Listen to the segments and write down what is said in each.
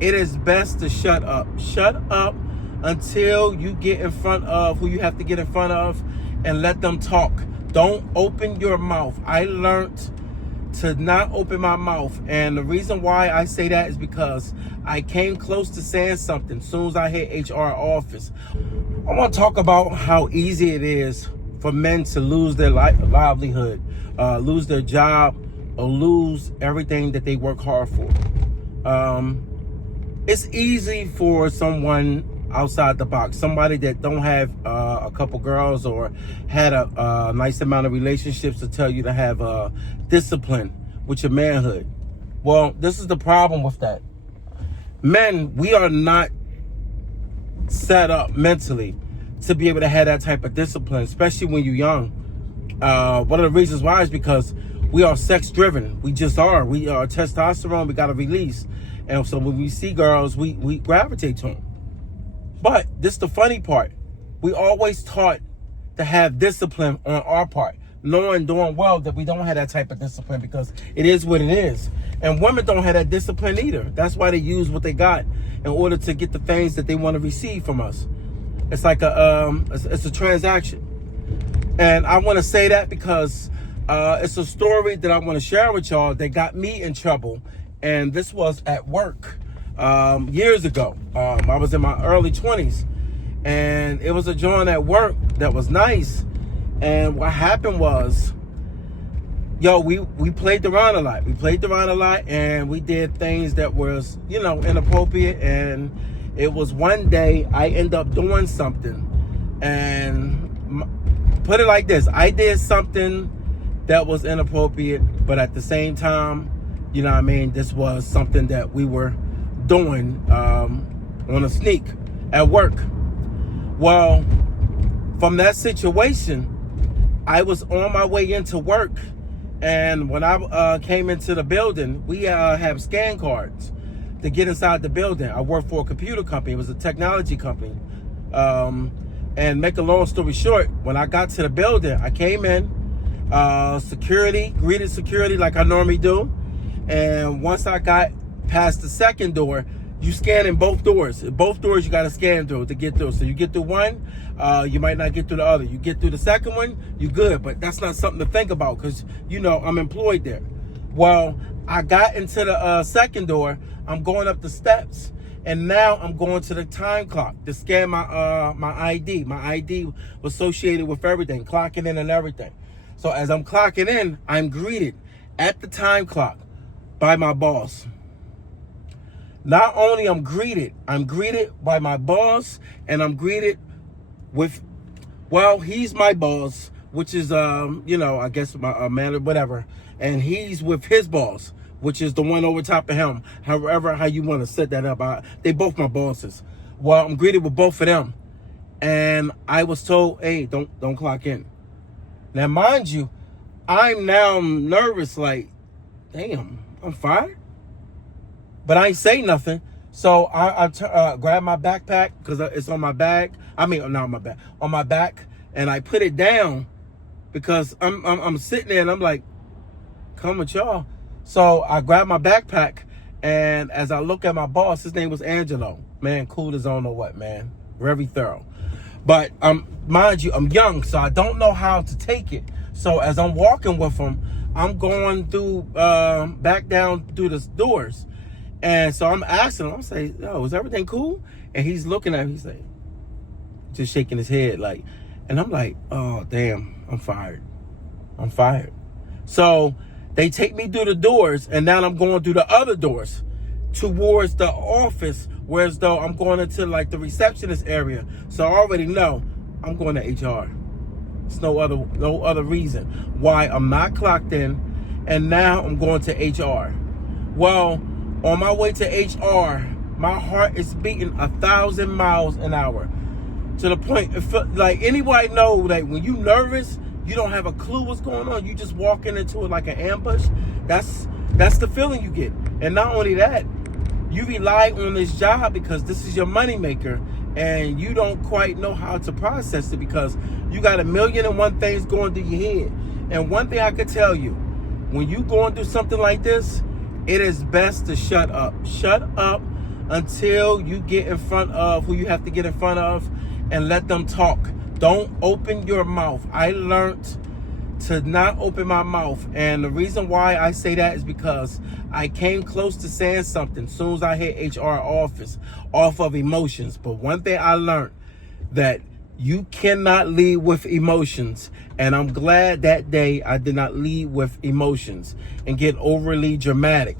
it is best to shut up. Shut up until you get in front of who you have to get in front of and let them talk. Don't open your mouth. I learned to not open my mouth. And the reason why I say that is because I came close to saying something as soon as I hit HR office. I want to talk about how easy it is for men to lose their livelihood, lose their job, or lose everything that they work hard for. It's easy for someone outside the box, somebody that don't have a couple girls or had a nice amount of relationships, to tell you to have discipline with your manhood. Well, this is the problem with that. Men, we are not set up mentally to be able to have that type of discipline, especially when you're young. One of the reasons why is because we are sex driven. We just are. We are testosterone. We got to release. And so when we see girls, we gravitate to them. But this is the funny part. We always taught to have discipline on our part, knowing doing well that we don't have that type of discipline because it is what it is. And women don't have that discipline either. That's why they use what they got in order to get the things that they want to receive from us. It's like it's a transaction. And I want to say that because it's a story that I want to share with y'all that got me in trouble. And this was at work years ago. I was in my early 20s. And it was a joint at work that was nice. And what happened was, we played around a lot. We played around a lot, and we did things that was, inappropriate. And it was one day I ended up doing something. And put it like this. I did something that was inappropriate, but at the same time, this was something that we were doing on a sneak at work. Well, from that situation, I was on my way into work, and when I came into the building, we have scan cards to get inside the building. I worked for a computer company. It was a technology company. And make a long story short, when I got to the building, I came in, greeted security like I normally do. And once I got past the second door, you scan in both doors. Both doors you got to scan through to get through. So you get through one, you might not get through the other. You get through the second one, you good. But that's not something to think about because, I'm employed there. Well, I got into the second door. I'm going up the steps. And now I'm going to the time clock to scan my ID. My ID was associated with everything, clocking in and everything. So as I'm clocking in, I'm greeted at the time clock by my boss. Not only I'm greeted by my boss, and I'm greeted with, he's my boss, which is, I guess my manager, whatever. And he's with his boss, which is the one over top of him. How you want to set that up. They both my bosses. Well, I'm greeted with both of them. And I was told, hey, don't clock in. Now, mind you, I'm now nervous, like, damn, I'm fired? But I ain't say nothing. So I grabbed my backpack because it's on my bag. Not on my back, on my back. And I put it down because I'm sitting there and I'm like, come with y'all. So I grabbed my backpack, and as I look at my boss, his name was Angelo. Man, cool as I don't know what, man. Very thorough. But mind you, I'm young, so I don't know how to take it. So as I'm walking with him, I'm going through, back down through the doors. And so I'm asking him, I'm saying, yo, is everything cool? And he's looking at me, he's like, just shaking his head, like, and I'm like, oh, damn, I'm fired. So they take me through the doors, and now I'm going through the other doors towards the office, whereas though I'm going into like the receptionist area. So I already know I'm going to HR. It's no other reason why I'm not clocked in, and now I'm going to HR. Well, on my way to HR, my heart is beating 1,000 miles an hour. To the point, like anybody know, like when you nervous, you don't have a clue what's going on. You just walking into it like an ambush. That's the feeling you get. And not only that, you rely on this job because this is your moneymaker, and you don't quite know how to process it because you got 1,000,001 things going through your head. And one thing I could tell you, when you going through something like this, it is best to shut up. Shut up until you get in front of who you have to get in front of and let them talk. Don't open your mouth. I learned to not open my mouth. And the reason why I say that is because I came close to saying something as soon as I hit HR office off of emotions. But one thing I learned, that you cannot lead with emotions. And I'm glad that day I did not lead with emotions and get overly dramatic.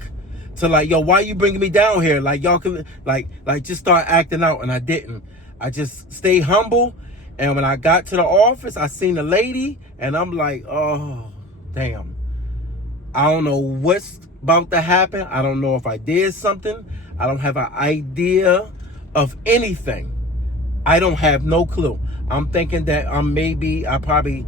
To like, yo, why you bringing me down here? Like, y'all can, like just start acting out. And I didn't. I just stayed humble. And when I got to the office, I seen a lady, and I'm like, oh, damn. I don't know what's about to happen. I don't know if I did something. I don't have an idea of anything. I don't have no clue. I'm thinking that I probably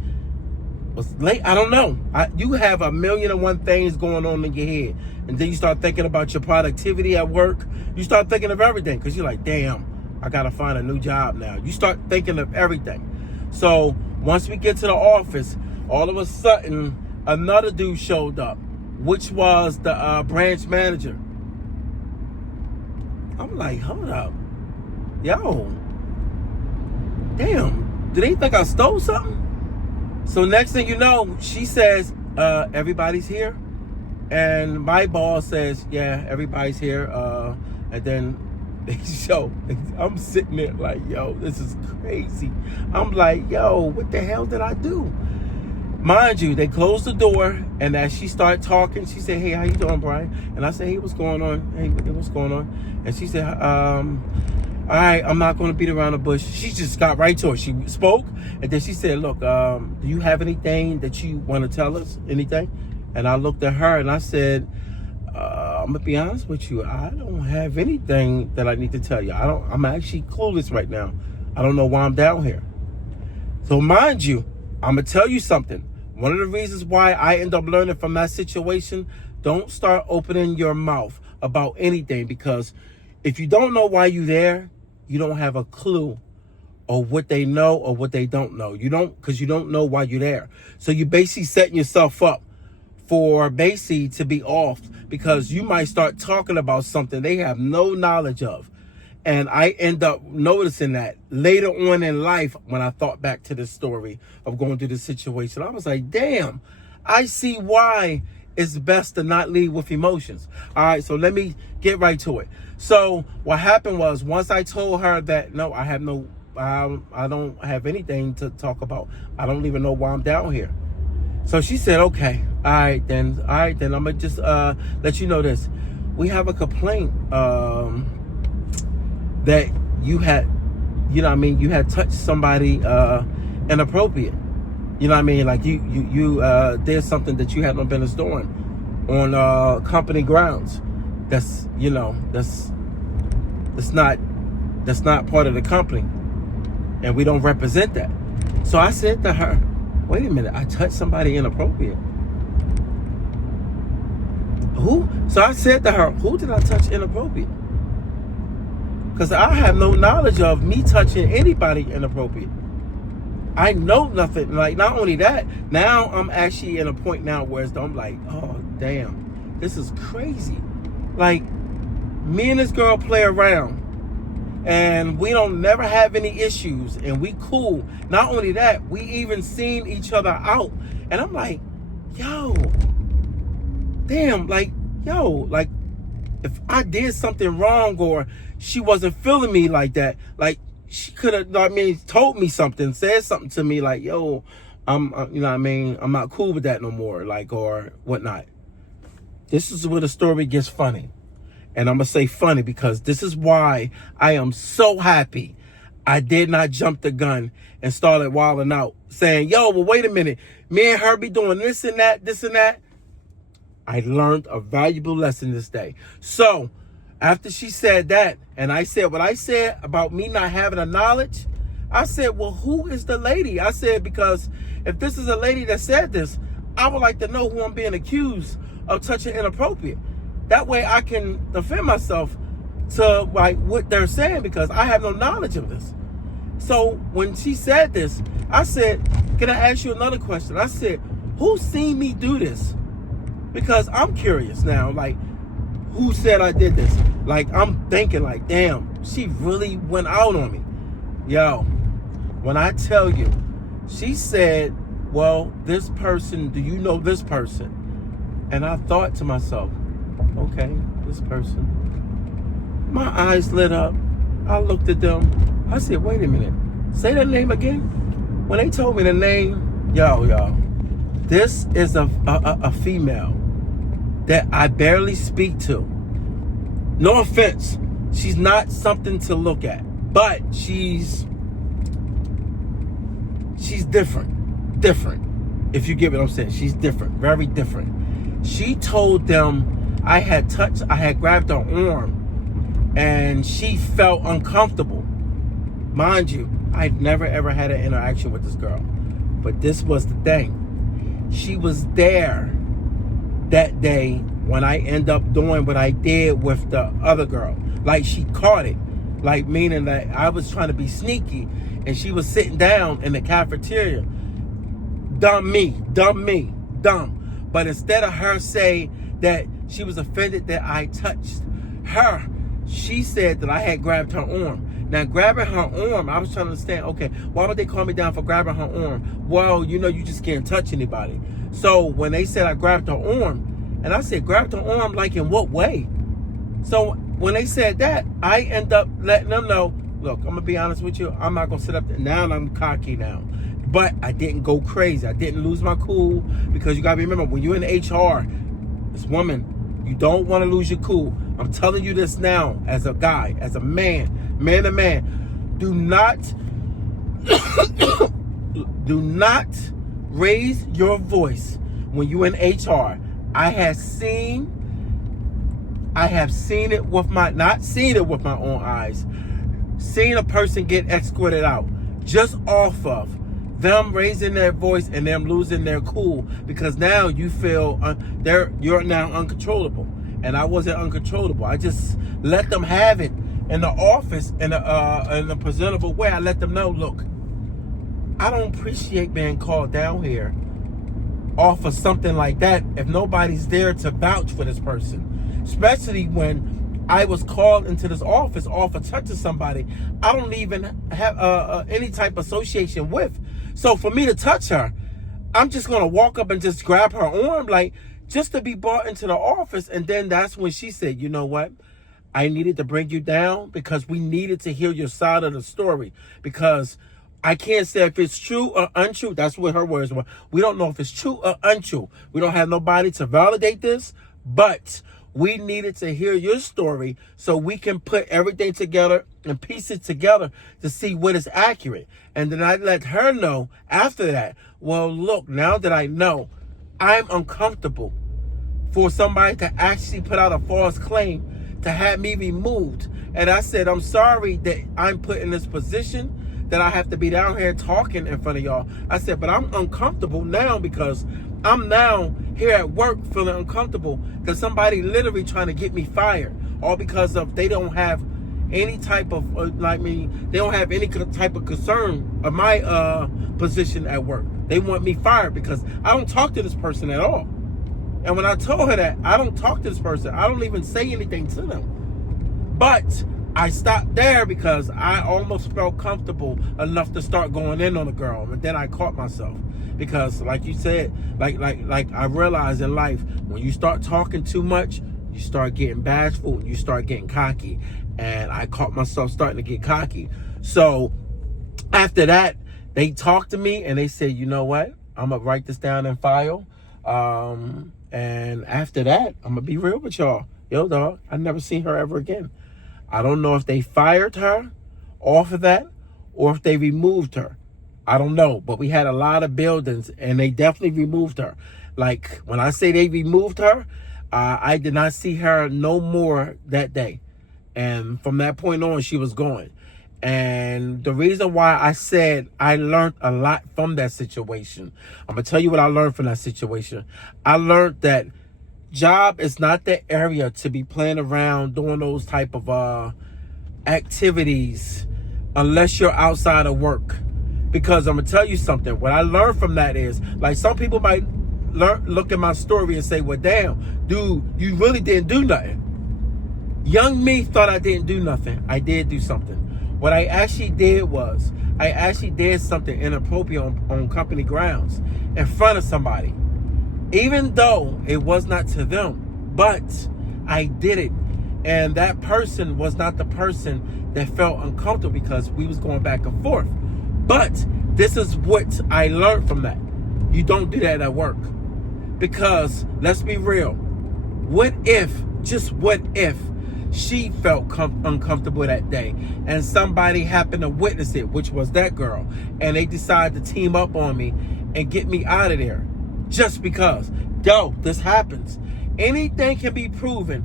was late. I don't know. You have 1,000,001 things going on in your head. And then you start thinking about your productivity at work. You start thinking of everything because you're like, damn, I got to find a new job now. You start thinking of everything. So once we get to the office, all of a sudden, another dude showed up, which was the branch manager. I'm like, hold up. Yo, damn, do they think I stole something? So next thing you know, she says, everybody's here. And my boss says, yeah, everybody's here. And then I'm sitting there like, yo, this is crazy. I'm like, yo, what the hell did I do? Mind you, they closed the door, and as she started talking, she said, hey, how you doing, Brian? And I said, hey, what's going on? Hey, what's going on? And she said, all right, I'm not going to beat around the bush. She just got right to it. She spoke, and then she said, look, do you have anything that you want to tell us? Anything? And I looked at her, and I said, I'm going to be honest with you. I don't have anything that I need to tell you. I'm actually clueless right now. I don't know why I'm down here. So mind you, I'm going to tell you something. One of the reasons why I end up learning from that situation, don't start opening your mouth about anything, because if you don't know why you're there, you don't have a clue or what they know or what they don't know. Because you don't know why you're there. So you're basically setting yourself up for basically to be off, because you might start talking about something they have no knowledge of. And I end up noticing that later on in life, when I thought back to this story of going through this situation, I was like, damn, I see why it's best to not lead with emotions. All right, so let me get right to it. So what happened was, once I told her that, no, I don't have anything to talk about. I don't even know why I'm down here. So she said, okay, all right, then I'm going to just let you know this. We have a complaint that you had, you had touched somebody inappropriate. You know what I mean? Like you did something that you had no business doing on company grounds. That's not part of the company, and we don't represent that. So I said to her, wait a minute, I touched somebody inappropriate. Who? So I said to her, who did I touch inappropriate? Because I have no knowledge of me touching anybody inappropriate. I know nothing. Like, not only that, now I'm actually in a point now where I'm like, oh, damn, this is crazy. Like, me and this girl play around, and we don't never have any issues, and we cool. Not only that, we even seen each other out. And I'm like, yo, damn, like, if I did something wrong or she wasn't feeling me like that, like, she could have, told me something, said something to me like, yo, I'm not cool with that no more, like, or whatnot. This is where the story gets funny. And I'm going to say funny because this is why I am so happy I did not jump the gun and started wilding out saying, yo, well, wait a minute. Me and her be doing this and that, this and that. I learned a valuable lesson this day. So after she said that, and I said what I said about me not having the knowledge, I said, well, who is the lady? I said, because if this is a lady that said this, I would like to know who I'm being accused of touching inappropriate. That way I can defend myself to like what they're saying, because I have no knowledge of this. So when she said this, I said, can I ask you another question? I said, who seen me do this? Because I'm curious now, like, who said I did this? Like, I'm thinking like, damn, she really went out on me. Yo, when I tell you, she said, well, this person, do you know this person? And I thought to myself, okay, this person. My eyes lit up. I looked at them. I said, wait a minute. Say that name again. When they told me the name, yo, this is a female that I barely speak to. No offense. She's not something to look at. But she's different. If you get what I'm saying. She's different. Very different. She told them I had grabbed her arm and she felt uncomfortable. Mind you, I'd never ever had an interaction with this girl. But this was the thing. She was there that day when I end up doing what I did with the other girl. Like, she caught it. Like, meaning that I was trying to be sneaky and she was sitting down in the cafeteria. Dumb. But instead of her say that she was offended that I touched her, she said that I had grabbed her arm. Now, grabbing her arm, I was trying to understand, okay, why would they call me down for grabbing her arm? Well, you know, you just can't touch anybody. So when they said I grabbed her arm, and I said, grabbed her arm, like in what way? So when they said that, I end up letting them know, look, I'm going to be honest with you, I'm not going to sit up there. Now I'm cocky now. But I didn't go crazy. I didn't lose my cool, because you got to remember, when you're in HR, this woman, you don't want to lose your cool. I'm telling you this now as a guy, as a man to man. Do not raise your voice when you're in HR. I have seen it with not seen it with my own eyes. Seen a person get escorted out just off of them raising their voice and them losing their cool, because now you feel you're now uncontrollable. And I wasn't uncontrollable. I just let them have it in the office in a presentable way. I let them know, look, I don't appreciate being called down here off of something like that if nobody's there to vouch for this person. Especially when I was called into this office off of touching somebody I don't even have any type of association with. So for me to touch her, I'm just going to walk up and just grab her arm, like, just to be brought into the office. And then that's when she said, you know what? I needed to bring you down because we needed to hear your side of the story. Because I can't say if it's true or untrue. That's what her words were. We don't know if it's true or untrue. We don't have nobody to validate this, but we needed to hear your story so we can put everything together and piece it together to see what is accurate. And then I let her know after that, well, look, now that I know, I'm uncomfortable for somebody to actually put out a false claim to have me removed. And I said, I'm sorry that I'm put in this position that I have to be down here talking in front of y'all. I said, but I'm uncomfortable now because I'm now here at work feeling uncomfortable because somebody literally trying to get me fired, all because of they don't have any type of they don't have any type of concern of my position at work. They want me fired because I don't talk to this person at all. And when I told her that I don't talk to this person, I don't even say anything to them. But I stopped there because I almost felt comfortable enough to start going in on the girl, and then I caught myself. Because like you said, like I realized in life, when you start talking too much, you start getting bashful and you start getting cocky. And I caught myself starting to get cocky. So after that, they talked to me and they said, you know what? I'm going to write this down in file. And after that, I'm going to be real with y'all. Yo, dog, I never seen her ever again. I don't know if they fired her off of that or if they removed her. I don't know, but we had a lot of buildings and they definitely removed her. Like when I say they removed her, I did not see her no more that day. And from that point on, she was gone. And the reason why I said I learned a lot from that situation, I'm going to tell you what I learned from that situation. I learned that job is not the area to be playing around doing those type of activities unless you're outside of work. Because I'm going to tell you something. What I learned from that is, like, some people might look at my story and say, well, damn, dude, you really didn't do nothing. Young me thought I didn't do nothing. I did do something. What I actually did was, I actually did something inappropriate on company grounds in front of somebody. Even though it was not to them, but I did it. And that person was not the person that felt uncomfortable because we was going back and forth. But this is what I learned from that. You don't do that at work. Because, let's be real, what if, just what if, she felt uncomfortable that day and somebody happened to witness it, which was that girl, and they decided to team up on me and get me out of there just because. Yo, this happens. Anything can be proven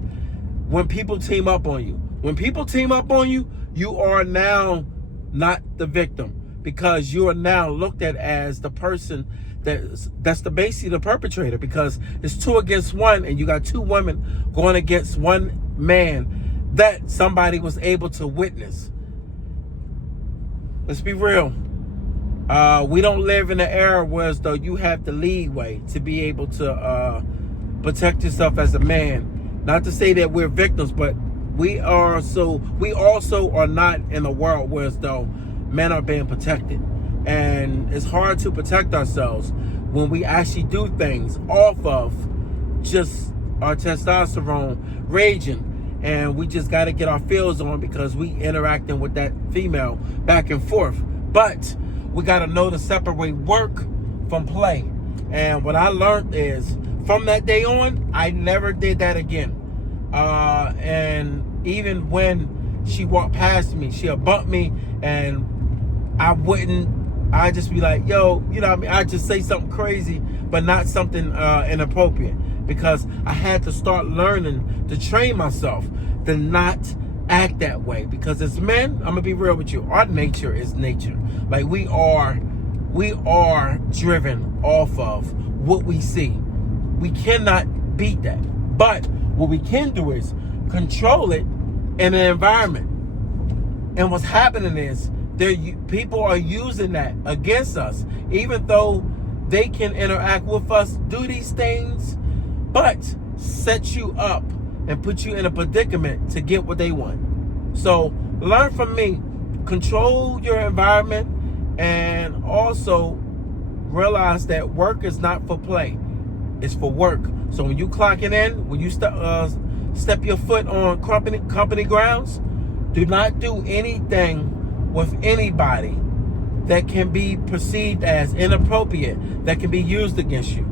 when people team up on you. When people team up on you, you are now not the victim, because you are now looked at as the person that's basically the perpetrator, because it's 2 against 1 and you got 2 women going against 1 man that somebody was able to witness. Let's be real. We don't live in an era where as though you have the leeway to be able to protect yourself as a man. Not to say that we're victims, but we also are not in a world where as though men are being protected. And it's hard to protect ourselves when we actually do things off of just our testosterone raging. And we just got to get our feels on because we interacting with that female back and forth. But we got to know to separate work from play. And what I learned is, from that day on, I never did that again. And even when she walked past me, she'll bump me, and I'd just be like, yo, you know what I mean? I'd just say something crazy, but not something inappropriate. Because I had to start learning to train myself to not act that way. Because as men, I'm gonna be real with you, our nature is nature. Like we are driven off of what we see. We cannot beat that. But what we can do is control it in an environment. And what's happening is people are using that against us, even though they can interact with us, do these things, but set you up and put you in a predicament to get what they want. So learn from me, control your environment, and also realize that work is not for play, it's for work. So when you clocking in, when you step your foot on company grounds, do not do anything with anybody that can be perceived as inappropriate, that can be used against you.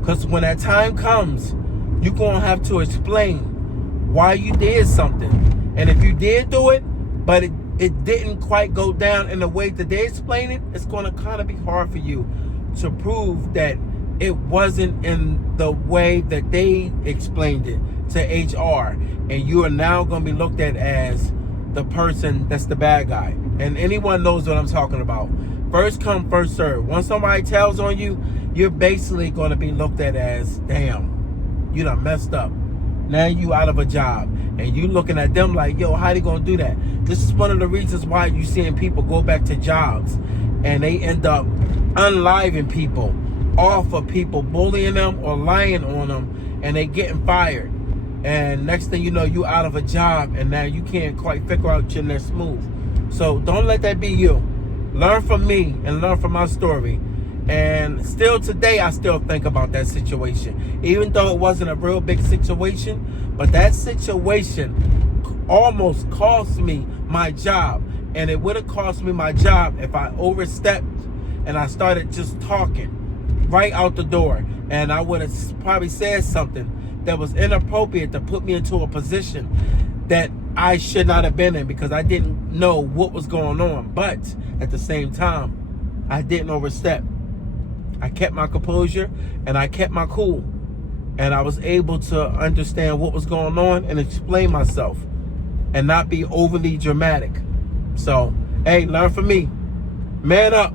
Because when that time comes, you're going to have to explain why you did something. And if you did do it, but it didn't quite go down in the way that they explained it, it's going to kind of be hard for you to prove that it wasn't in the way that they explained it to HR. And you are now going to be looked at as the person that's the bad guy. And anyone knows what I'm talking about. First come, first serve. Once somebody tells on you, you're basically going to be looked at as, damn, you done messed up. Now you out of a job. And you looking at them like, yo, how they going to do that? This is one of the reasons why you seeing people go back to jobs. And they end up unliving people off of people bullying them or lying on them. And they getting fired. And next thing you know, you out of a job. And now you can't quite figure out your next move. So don't let that be you. Learn from me and learn from my story. And still today, I still think about that situation. Even though it wasn't a real big situation, but that situation almost cost me my job. And it would have cost me my job if I overstepped and I started just talking right out the door. And I would have probably said something that was inappropriate to put me into a position that I should not have been in, because I didn't know what was going on. But at the same time, I didn't overstep. I kept my composure and I kept my cool. And I was able to understand what was going on and explain myself and not be overly dramatic. So, hey, learn from me. Man up.